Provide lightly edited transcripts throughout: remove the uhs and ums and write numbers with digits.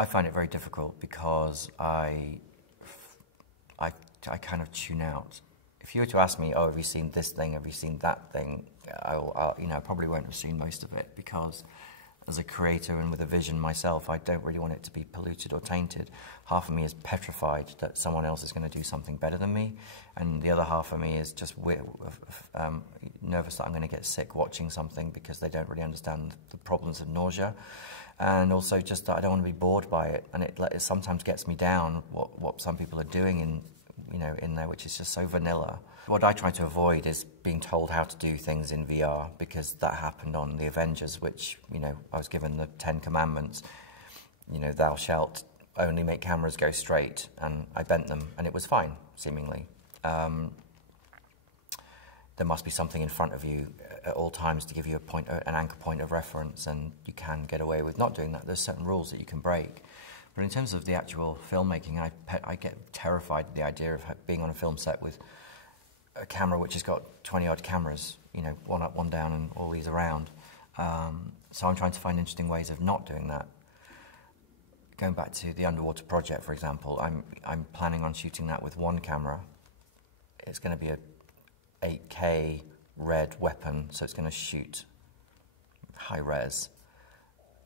I find it very difficult because I kind of tune out. If you were to ask me, oh, have you seen this thing, have you seen that thing, I probably won't have seen most of it, because as a creator and with a vision myself, I don't really want it to be polluted or tainted. Half of me is petrified that someone else is going to do something better than me, and the other half of me is just nervous that I'm going to get sick watching something because they don't really understand the problems of nausea, and also just that I don't want to be bored by it, and it sometimes gets me down what some people are doing in there, which is just so vanilla. What I try to avoid is being told how to do things in VR, because that happened on the Avengers, which, I was given the 10 Commandments, thou shalt only make cameras go straight, and I bent them, and it was fine, seemingly. There must be something in front of you at all times to give you an anchor point of reference, and you can get away with not doing that. There's certain rules that you can break. But in terms of the actual filmmaking, I get terrified at the idea of being on a film set with a camera which has got 20-odd cameras, one up, one down, and all these around. So I'm trying to find interesting ways of not doing that. Going back to the underwater project, for example, I'm planning on shooting that with one camera. It's going to be a 8K red weapon, so it's going to shoot high res.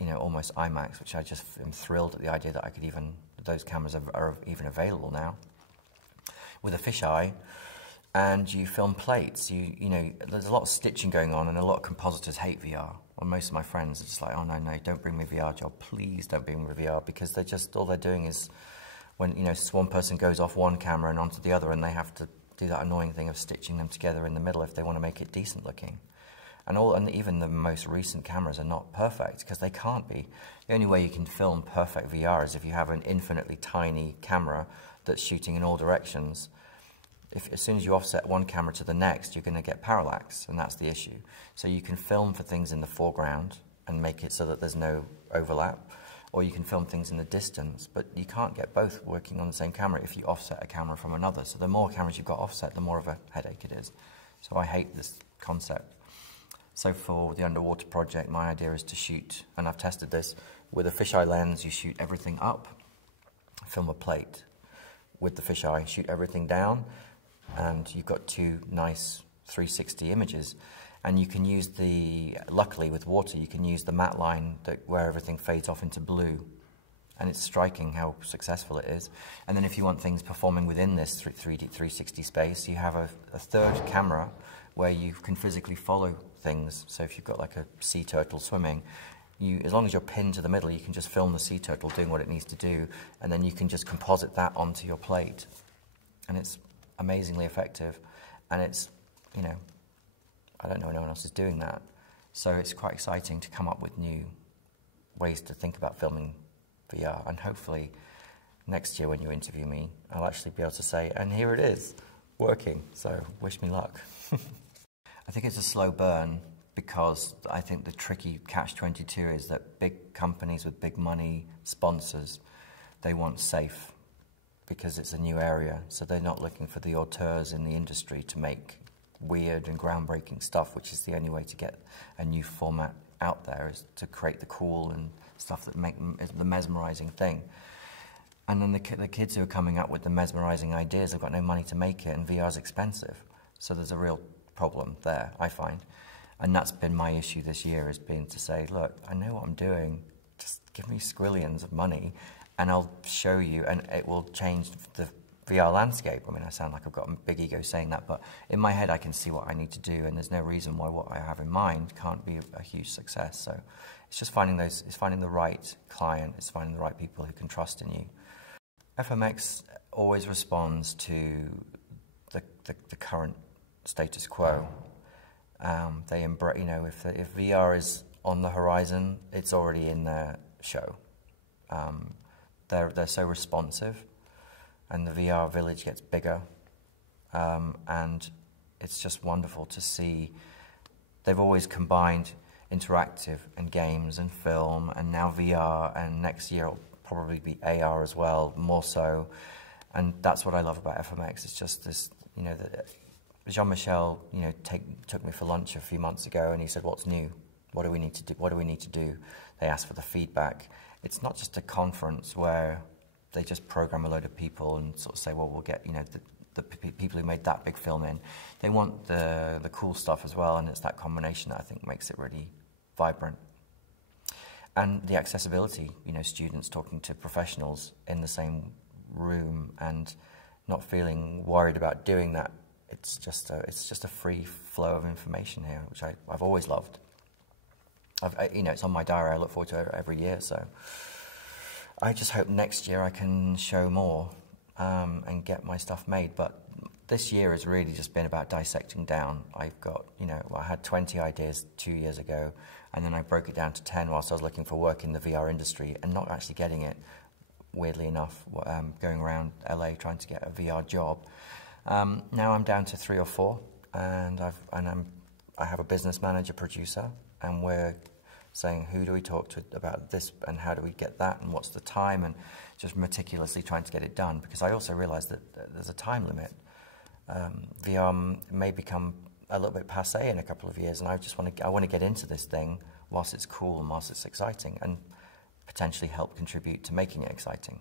Almost IMAX, which I just am thrilled at the idea that those cameras are even available now. With a fisheye, and you film plates. There's a lot of stitching going on, and a lot of compositors hate VR. Well, most of my friends are just like, oh no, don't bring me a VR job, please don't bring me a VR, because all they're doing is, when one person goes off one camera and onto the other, and they have to do that annoying thing of stitching them together in the middle if they want to make it decent looking. And even the most recent cameras are not perfect, because they can't be. The only way you can film perfect VR is if you have an infinitely tiny camera that's shooting in all directions. As soon as you offset one camera to the next, you're going to get parallax, and that's the issue. So you can film for things in the foreground and make it so that there's no overlap, or you can film things in the distance, but you can't get both working on the same camera if you offset a camera from another. So the more cameras you've got offset, the more of a headache it is. So I hate this concept. So for the underwater project, my idea is to shoot, and I've tested this, with a fisheye lens, you shoot everything up, film a plate. With the fisheye, shoot everything down, and you've got two nice 360 images. And you can use luckily with water, you can use the matte line where everything fades off into blue. And it's striking how successful it is. And then if you want things performing within this 360 space, you have a third camera where you can physically follow things. So if you've got like a sea turtle swimming, as long as you're pinned to the middle, you can just film the sea turtle doing what it needs to do, and then you can just composite that onto your plate. And it's amazingly effective, and it's, I don't know anyone else is doing that. So it's quite exciting to come up with new ways to think about filming VR, and hopefully next year when you interview me, I'll actually be able to say, and here it is, working, so wish me luck. I think it's a slow burn, because I think the tricky catch-22 is that big companies with big money, sponsors, they want safe, because it's a new area, so they're not looking for the auteurs in the industry to make weird and groundbreaking stuff, which is the only way to get a new format out there, is to create the cool and stuff that make the mesmerizing thing. And then the kids who are coming up with the mesmerizing ideas have got no money to make it, and VR's expensive. So there's a real problem there, I find. And that's been my issue this year, has been to say, look, I know what I'm doing, just give me squillions of money, and I'll show you, and it will change the VR landscape. I mean, I sound like I've got a big ego saying that, but in my head I can see what I need to do, and there's no reason why what I have in mind can't be a huge success. So it's just finding the right client, it's finding the right people who can trust in you. FMX always responds to the current status quo. They embrace, if VR is on the horizon, it's already in their show. They're so responsive, and the VR village gets bigger, and it's just wonderful to see. They've always combined interactive and games and film, and now VR, and next year it'll probably be AR as well, more so. And that's what I love about FMX. It's just this, Jean-Michel, took me for lunch a few months ago, and he said, "What's new?" What do we need to do? What do we need to do? They ask for the feedback. It's not just a conference where they just program a load of people and sort of say, well, we'll get, you know, the people who made that big film in. They want the cool stuff as well, and it's that combination that I think makes it really vibrant. And the accessibility, you know, students talking to professionals in the same room and not feeling worried about doing that. It's just a free flow of information here, which I've always loved. You know, it's on my diary. I look forward to it every year. So I just hope next year I can show more and get my stuff made. But this year has really just been about dissecting down. I've got, you know, I had 20 ideas 2 years ago, and then I broke it down to 10 whilst I was looking for work in the VR industry and not actually getting it. Weirdly enough, going around LA trying to get a VR job. Now I'm down to 3 or 4, and I have a business manager, producer, and we're saying, who do we talk to about this, and how do we get that, and what's the time, and just meticulously trying to get it done, because I also realize that there's a time limit. VR may become a little bit passé in a couple of years, and I want to get into this thing whilst it's cool and whilst it's exciting, and potentially help contribute to making it exciting.